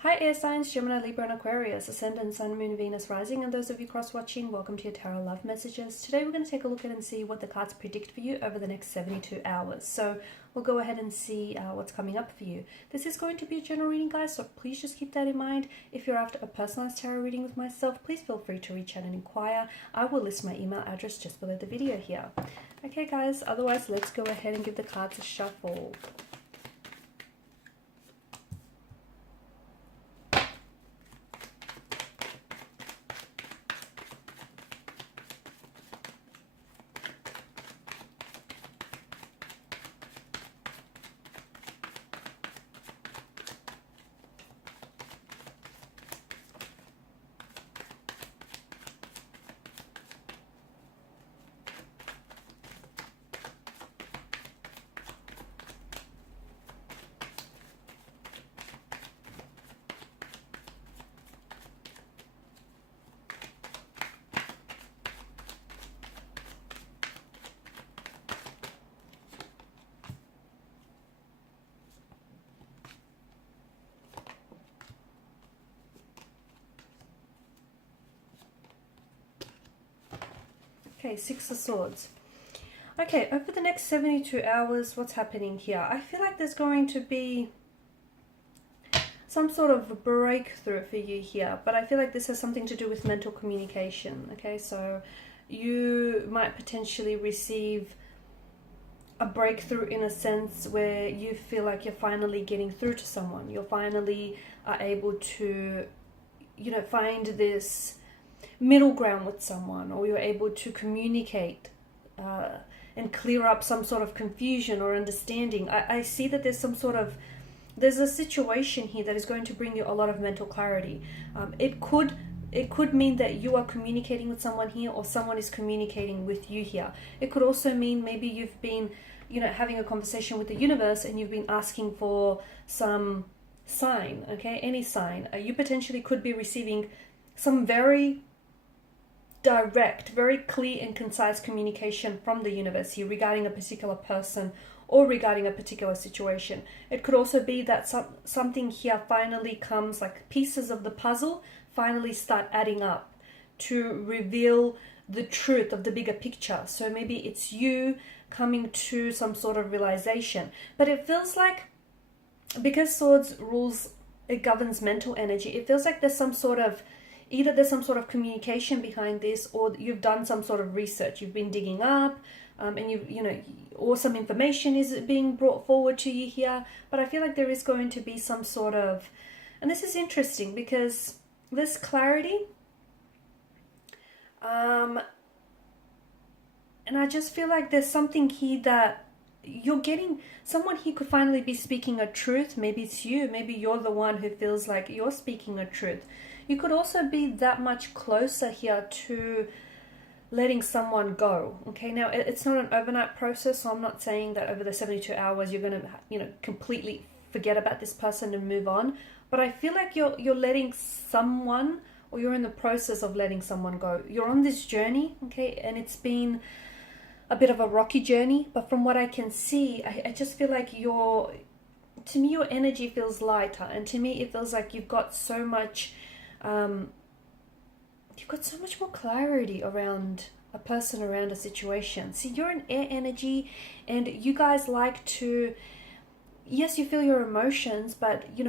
Hi air signs, Gemini, Libra and Aquarius, Ascendant, Sun, Moon, Venus, Rising, and those of you cross-watching, welcome to your Tarot Love Messages. Today we're going to take a look at and see what the cards predict for you over the next 72 hours. So we'll go ahead and see what's coming up for you. This is going to be a general reading, guys, so please just keep that in mind. If you're after a personalized tarot reading with myself, please feel free to reach out and inquire. I will list my email address just below the video here. Okay guys, otherwise let's go ahead and give the cards a shuffle. Okay, Six of Swords. Okay, over the next 72 hours, what's happening here? I feel like there's going to be some sort of breakthrough for you here, but I feel like this has something to do with mental communication. Okay, so you might potentially receive a breakthrough in a sense where you feel like you're finally getting through to someone. You're finally able to, find this middle ground with someone, or you're able to communicate and clear up some sort of confusion or understanding. I see that there's a situation here that is going to bring you a lot of mental clarity. It could mean that you are communicating with someone here, or someone is communicating with you here. It could also mean maybe you've been having a conversation with the universe and you've been asking for some sign. Okay, any sign. You potentially could be receiving some very direct, very clear and concise communication from the universe here regarding a particular person or regarding a particular situation. It could also be that something here finally comes, like pieces of the puzzle finally start adding up to reveal the truth of the bigger picture. So maybe it's you coming to some sort of realization. But it feels like, because Swords rules, it governs mental energy, it feels like there's some sort of communication behind this, or you've done some sort of research. You've been digging up, and or some information is being brought forward to you here. But I feel like there is going to be some sort of, and this is interesting because this clarity, and I just feel like there's something here that you're getting. Someone here could finally be speaking a truth. Maybe it's you. Maybe you're the one who feels like you're speaking a truth. You could also be that much closer here to letting someone go. Okay, now it's not an overnight process, so I'm not saying that over the 72 hours you're going to, completely forget about this person and move on. But I feel like you're letting someone, or you're in the process of letting someone go. You're on this journey, okay, and it's been a bit of a rocky journey. But from what I can see, I just feel like to me, your energy feels lighter, and to me, it feels like you've got so much. You've got so much more clarity around a person, around a situation. See, you're an air energy, and you guys like to, yes, you feel your emotions, but you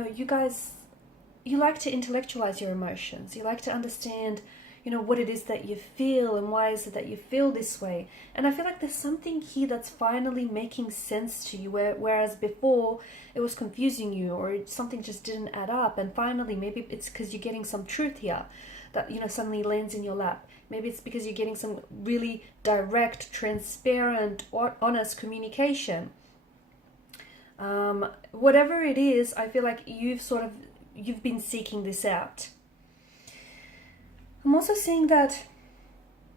like to intellectualize your emotions. You like to understand, what it is that you feel and why is it that you feel this way. And I feel like there's something here that's finally making sense to you, whereas before it was confusing you, or something just didn't add up. And finally, maybe it's because you're getting some truth here that suddenly lands in your lap. Maybe it's because you're getting some really direct, transparent, or honest communication. Whatever it is, I feel like you've been seeking this out. I'm also seeing that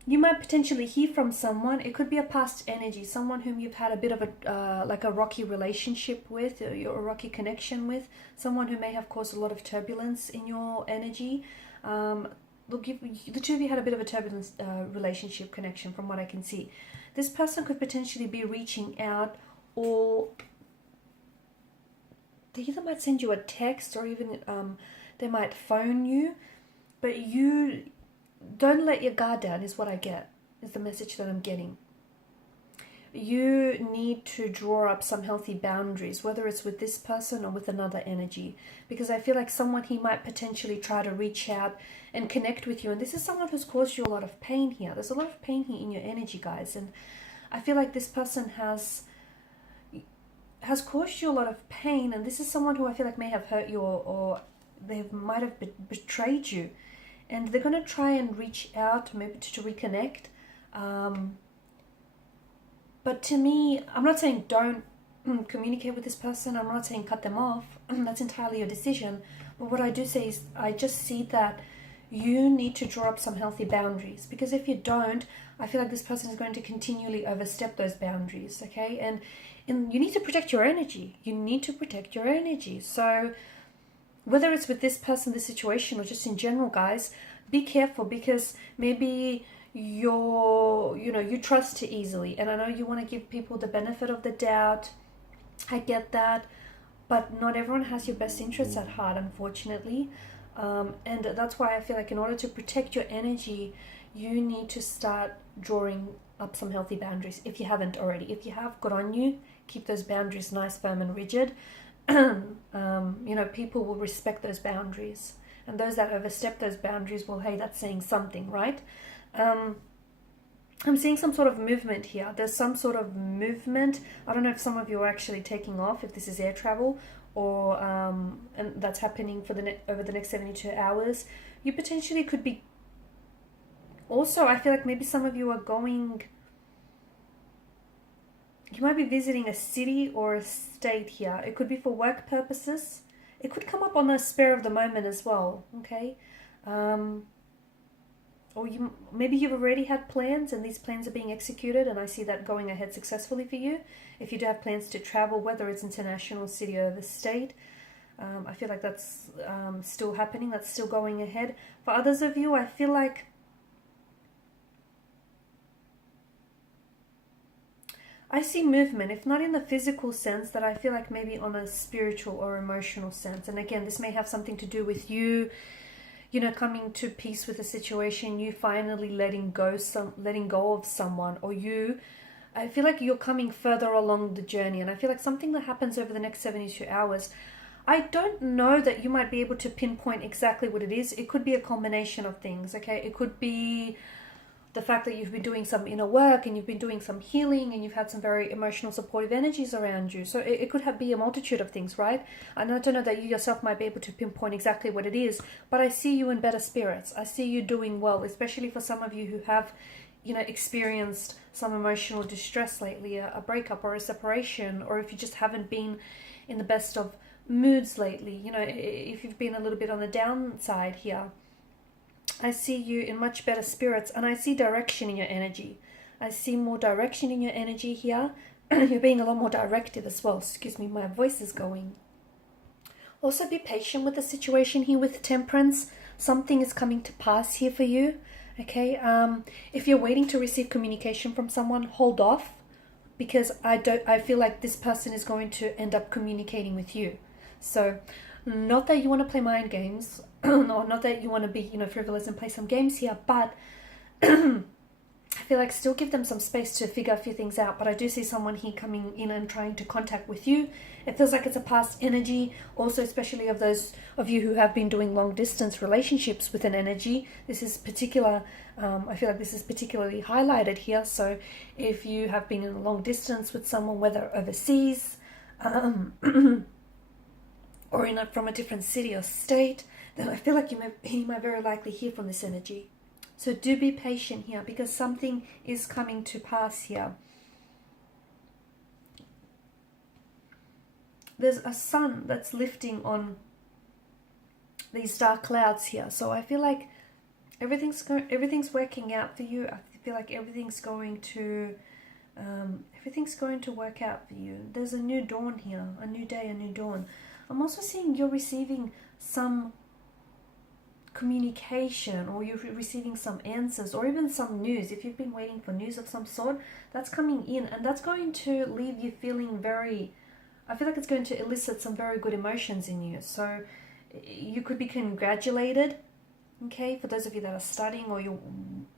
you might potentially hear from someone. It could be a past energy, someone whom you've had a bit of a rocky relationship with, or a rocky connection with, someone who may have caused a lot of turbulence in your energy. The two of you had a bit of a turbulent relationship connection from what I can see. This person could potentially be reaching out or they either might send you a text or even they might phone you, but you don't let your guard down is what I get, is the message that I'm getting. You need to draw up some healthy boundaries, whether it's with this person or with another energy, because I feel like someone he might potentially try to reach out and connect with you, and this is someone who's caused you a lot of pain here. There's a lot of pain here in your energy, guys, and I feel like this person has caused you a lot of pain, and this is someone who I feel like may have hurt you, or they might have betrayed you, and they're going to try and reach out maybe to reconnect. But to me, I'm not saying don't communicate with this person. I'm not saying cut them off. That's entirely your decision. But what I do say is I just see that you need to draw up some healthy boundaries, because if you don't, I feel like this person is going to continually overstep those boundaries, okay? And you need to protect your energy. You need to protect your energy. So whether it's with this person, this situation, or just in general, guys, be careful, because maybe you trust too easily, and I know you want to give people the benefit of the doubt. I get that, but not everyone has your best interests at heart, unfortunately. And that's why I feel like in order to protect your energy, you need to start drawing up some healthy boundaries if you haven't already. If you have, good on you. Keep those boundaries nice, firm, and rigid. People will respect those boundaries, and those that overstep those boundaries, well, hey, that's saying something, right? I'm seeing some sort of movement here. There's some sort of movement. I don't know if some of you are actually taking off, if this is air travel, or and that's happening for over the next 72 hours. You potentially could be. Also, I feel like maybe some of you are going. You might be visiting a city or a state here. It could be for work purposes. It could come up on the spur of the moment as well. Okay. Or maybe you've already had plans and these plans are being executed, and I see that going ahead successfully for you. If you do have plans to travel, whether it's international, city, or the state, I feel like that's still happening. That's still going ahead. For others of you, I feel like I see movement, if not in the physical sense, that I feel like maybe on a spiritual or emotional sense. And again, this may have something to do with you coming to peace with a situation, you finally letting go of someone, or I feel like you're coming further along the journey. And I feel like something that happens over the next 72 hours, I don't know that you might be able to pinpoint exactly what it is. It could be a combination of things, okay? It could be the fact that you've been doing some inner work and you've been doing some healing and you've had some very emotional supportive energies around you. So it could be a multitude of things, right? And I don't know that you yourself might be able to pinpoint exactly what it is, but I see you in better spirits. I see you doing well, especially for some of you who have, experienced some emotional distress lately, a breakup or a separation, or if you just haven't been in the best of moods lately, if you've been a little bit on the downside here. I see you in much better spirits, and I see direction in your energy. I see more direction in your energy here. You're being a lot more directed as well. Excuse me, my voice is going. Also, be patient with the situation here with Temperance. Something is coming to pass here for you. Okay. If you're waiting to receive communication from someone, hold off, because I feel like this person is going to end up communicating with you. So, not that you want to play mind games, or not that you want to be, frivolous and play some games here, but I feel like still give them some space to figure a few things out. But I do see someone here coming in and trying to contact with you. It feels like it's a past energy. Also, especially of those of you who have been doing long distance relationships with an energy. This is particular. I feel like this is particularly highlighted here. So if you have been in a long distance with someone, whether overseas, or from a different city or state, then I feel like you might very likely hear from this energy. So do be patient here, because something is coming to pass here. There's a sun that's lifting on these dark clouds here. So I feel like everything's working out for you. I feel like everything's going to work out for you. There's a new dawn here, a new day, a new dawn. I'm also seeing you're receiving some communication, or you're receiving some answers, or even some news. If you've been waiting for news of some sort, that's coming in, and that's going to leave you feeling very I feel like it's going to elicit some very good emotions in you. So you could be congratulated, okay? For those of you that are studying or you're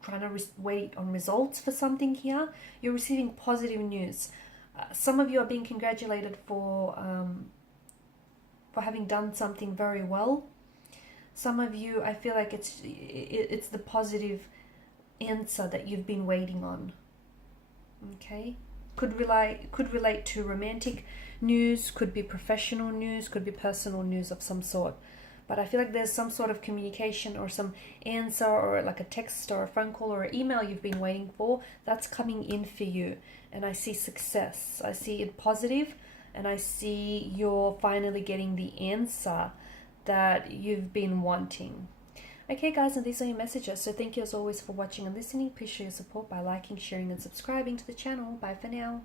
trying to wait on results for something here, you're receiving positive news. Some of you are being congratulated for having done something very well. Some of you, I feel like it's the positive answer that you've been waiting on. Okay, could relate to romantic news, could be professional news, could be personal news of some sort. But I feel like there's some sort of communication or some answer or like a text or a phone call or an email you've been waiting for that's coming in for you. And I see success. I see it positive, and I see you're finally getting the answer that you've been wanting. Okay guys, and these are your messages. So thank you as always for watching and listening. Please show your support by liking, sharing and subscribing to the channel. Bye for now.